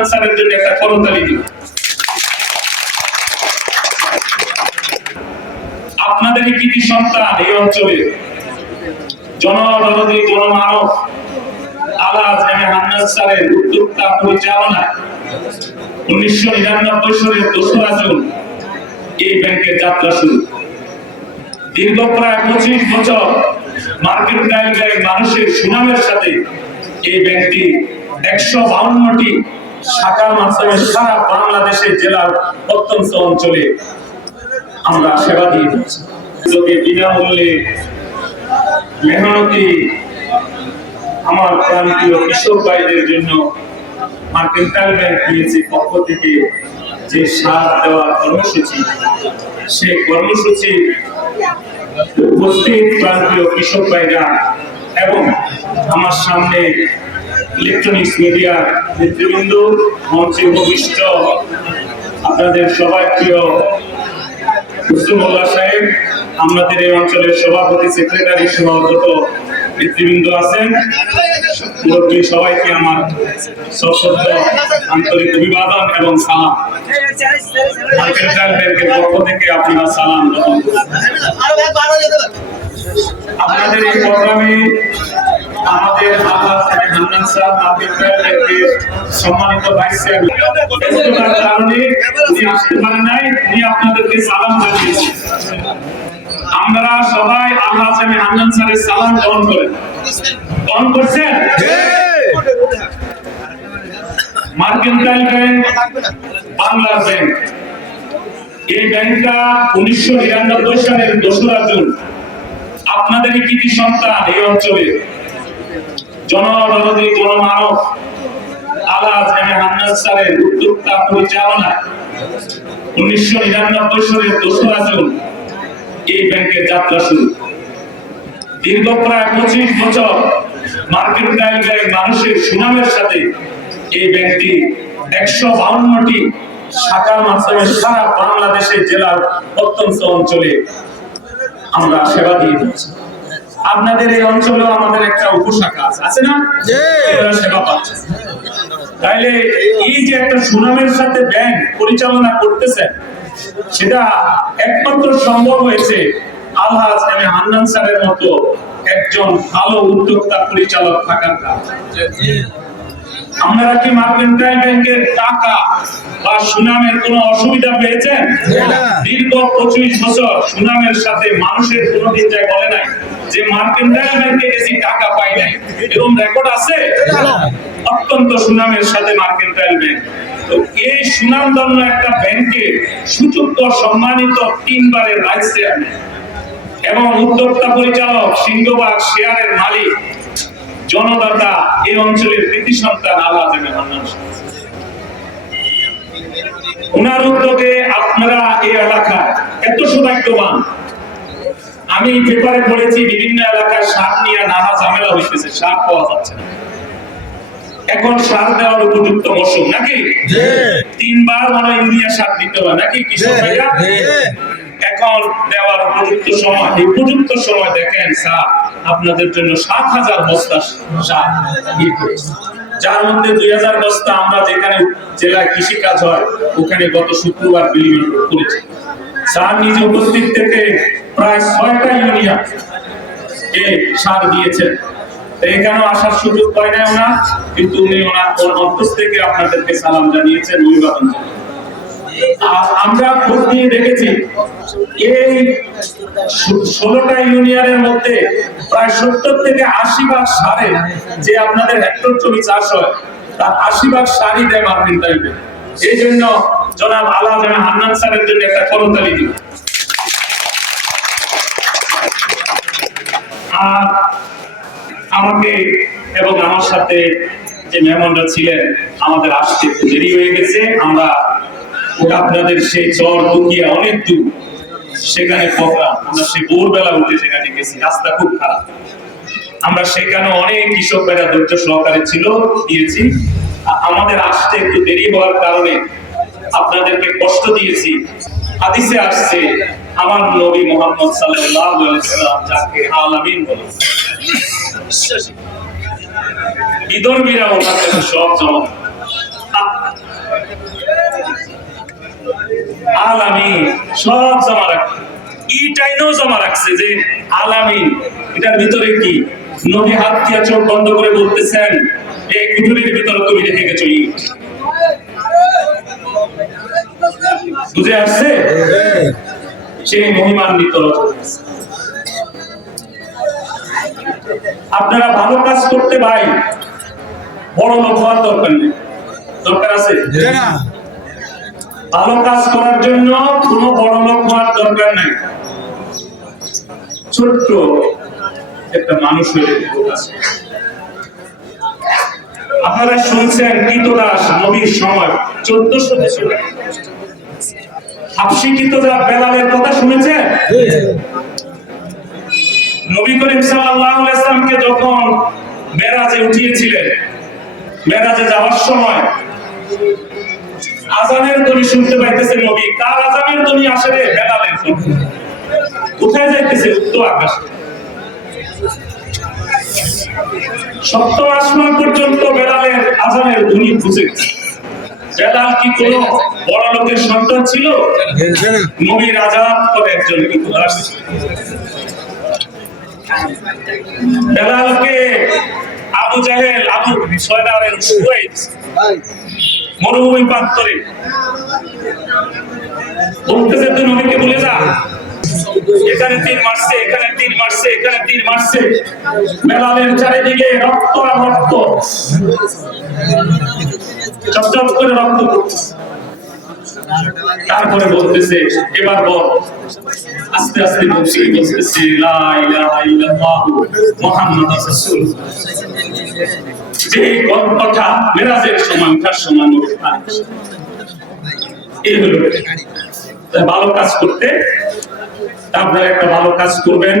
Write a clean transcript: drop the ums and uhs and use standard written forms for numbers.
হান্নান স্যারের জন্য একটা করতালি দিন। আপনাদেরই কৃতি সন্তান এই অঞ্চলে জনদরদি জনমানব আলহাজ এম এ হান্নান স্যারের উদ্যোক্তা পরিচালনায় 1999 সালের 2রা জুন এই ব্যাংকের যাত্রা শুরু। দীর্ঘ প্রায় 25 বছর মার্কেন্টাইল ব্যাংক মানুষের সুনামের সাথে এই ব্যাংকটি 152টি শাখার মাধ্যমে সারা বাংলাদেশের জেলার প্রত্যন্ত অঞ্চলে আমরা সেবা দিয়ে যাচ্ছি। বিনামূল্যে মেহনতি আমার প্রান্তীয় কৃষক ভাইদের জন্য মার্কেন্টাইল ব্যাংক পিএলসির পক্ষ থেকে যে সার দেওয়ার কর্মসূচি, সেই কর্মসূচি উপস্থিত প্রান্তীয় কৃষক ভাইরা এবং আমার সামনে ইলেকট্রনিক্স মিডিয়ার নেতৃবৃন্দ, মঞ্চে উপবিষ্ট আপনাদের সবাই প্রিয় মুস্তফা সাহেব, আমাদের এই অঞ্চলের সভাপতি, সেক্রেটারি সহ যত নেতৃবৃন্দ আছেন, সবাইকে আমার সশ্রদ্ধ আন্তরিক অভিবাদন এবং সালাম। মার্কেন্টাইল ব্যাংকের পক্ষ থেকে আপনারা সালাম গ্রহণ করুন। আপনাদের এই প্রোগ্রামে আমাদের আলহাজ M A Hannan sir mercantile ব্যাংকের সম্মানিত ভাইস চেয়ারম্যান কারণে উনি আসতে পারেন নাই, উনি আপনাদেরকে সালাম জানিয়েছেন। আমরা সবাই আলহাজ এম এ হান্নান স্যারের সালাম গ্রহণ করেন। গ্রহণ করছেন? মার্কেন্টাইল ব্যাংক বাংলার ব্যাংক। এই ব্যাংকটা 1999 সালের 2রা জুন আপনাদেরই কৃতি সন্তান এই অঞ্চলে জনদরদি জনমানব আলহাজ এম এ হান্নান স্যারের উদ্যোক্তা পরিচালনায় 1999 সালের 2রা জুন এই ব্যাংকের যাত্রা শুরু। দীর্ঘ প্রায় 25 বছর মার্কেন্টাইল ব্যাংক মানুষের সুনামের সাথে এই ব্যাংকটি 152টি শাখার মাধ্যমে সারা বাংলাদেশের জেলার প্রত্যন্ত অঞ্চলে আমরা সেবা দিয়ে যাচ্ছি। আপনাদের এই অঞ্চলেও আমাদের একটা উপশাখা আছে না, সেবা পাচ্ছে। তাইলে এই যে একটা সুনামের সাথে ব্যাংক পরিচালনা করতেছেন, সেটা একমাত্র সম্ভব হয়েছে আলহাজ এম এ হান্নান স্যারের মতো একজন ভালো উদ্যোক্তা পরিচালক থাকার কারণে। আপনারা কি মার্কেন্টাইল ব্যাংকের টাকা বা সুনামের কোনো অসুবিধা পেয়েছেন? দীর্ঘ 25 বছর সুনামের সাথে মানুষের কোনোদিন যায় বলে নাই যে মার্কেন্টাইল ব্যাংকে বেশি টাকা পাই নাই, এরকম রেকর্ড আছে? অত্যন্ত সুনামের সাথে মার্কেন্টাইল ব্যাংক। তো এই সুনামধন্য একটা ব্যাংকে সুযোগ্য সম্মানিত 3বারের ভাইস চেয়ারম্যান এবং উদ্যোক্তা পরিচালক, সিংহভাগ শেয়ারের মালিক, জনদাতা এই অঞ্চলের কৃতি সন্তান আলহাজ এম এ হান্নান স্যার। ওনার উদ্যোগে আপনারা এই এলাকায় এত সৌভাগ্যবান। আমি পেপারে পড়েছি বিভিন্ন এলাকায় সার নিয়ে নানা ঝামেলা হইতেছে, সার পাওয়া যাচ্ছে না। এখন সার দেওয়ার উপযুক্ত মৌসুম নাকি? 3বার মনে ইউরিয়া সার দিতে হয় নাকি কৃষক ভাইরা? এখন দেওয়ার উপযুক্ত সময়, এই উপযুক্ত সময় দেখেন স্যার আপনাদের জন্য 7,000 বস্তা সার, যার মধ্যে 2,000 বস্তা আমরা যেখানে জেলায় কৃষি কাজ হয় ওখানে গত শুক্রবার বিলি করেছি। স্যার নিজে উপস্থিত থেকে প্রায় 6টা ইউনিয়ন সার দিয়েছেন। এখানেও আসার সুযোগ পায় না ওনার, কিন্তু উনি ওনার অন্তর থেকে আপনাদেরকে সালাম জানিয়েছেন, অভিবাদন জানিয়েছেন। আমরা খোঁজ নিয়ে দেখেছি এই 16টা ইউনিয়নের মধ্যে প্রায় 70 থেকে 80 ভাগ সারে যে আপনাদের হেক্টর জমি চাষ হয় তার 80 ভাগ সারই দেয় মার্কেন্টাইল ব্যাংক। এই জন্য জনাব আলহাজ এম এ হান্নান স্যারের জন্য একটা করতালি দিন। আর আমাকে এবং আমার সাথে যে মেহমানরা ছিলেন, আমাদের আসতে একটু দেরি হয়ে গেছে। আমরা আপনাদের সেই চর দুকিয়া অনেক দূর, সেখানে প্রোগ্রাম, আমরা সেই ভোরবেলা উঠে সেখানে গেছি, রাস্তা খুব খারাপ। আমরা সেখানে অনেক কৃষক ভাইরা ধৈর্য সহকারে ছিল, দিয়েছি। আমাদের আসতে একটু দেরি হওয়ার কারণে আপনাদেরকে কষ্ট দিয়েছি। হাদিসে আসছে আমার নবী মুহাম্মদ সাল্লাল্লাহু আলাইহি ওয়াসাল্লাম যাকে আলামিন বলে, বিধর্মীরা ওনাকে সব জমা আলামিন সব জমা রাখছে, ইটাইনও জমা রাখছে যে আলামিন এটার ভিতরে কি। নবী হাত দিয়ে চোখ বন্ধ করে বলতেছেন এই কুঠুরির ভিতরে তুমি রেখে গেছো ইট। বুঝে আসছে সেই মহিমান্বিত। আপনারা ভালো কাজ করতে ভাই বড় লোক হওয়ার দরকার নেই, দরকার আছে ভালো কাজ করার জন্য কোনো বড় লোক হওয়ার দরকার নাই। ছোট্ট একটা মানুষ হয়ে আপনারা শুনছেন কৃতদাস নবীর সময় 1400 বছর হাবশী কৃতদাস বেলালের কথা শুনেছেন? নবী করিম সাল্লাল্লাহু আলাইহি ওয়াসাল্লামকে যখন মেরাজে উঠিয়েছিলেন, মেরাজে যাওয়ার সময় আজানের ধ্বনি শুনতে পাইতেছে নবী। কার আজানের ধ্বনি আসে রে? বেলালের ধ্বনি। কোথায় যাইতেছে? উত্তর আকাশে। সপ্তম আসমান পর্যন্ত বেলালের আজানের ধ্বনি পৌঁছে গেছে। বেলাল কি কোন বড় লোকের সন্তান ছিল? নবীর আজান করে একজন কৃতদাস ছিল। বেলালকে আবু জাহেল আবু সয়দারের সুয়াইদ মরুভূমি প্রান্তরে বলতেছে তুই নবীকে বলে যা এখানে তীর মারছে, এখানে তীর মারছে, এখানে তীর মারছে। বেলালের চারিদিকে রক্ত আর রক্ত, চপচপ করে রক্ত পড়ছে। তারপরে বলতেছে এবার বল, আস্তে আস্তে বলতেছে লা ইলাহা ইল্লাল্লাহ মুহাম্মাদুর রাসূলুল্লাহ। যে কথা মেরাজের সময় তার সময় এই হলো। ভালো কাজ করতে আপনারা একটা ভালো কাজ করবেন।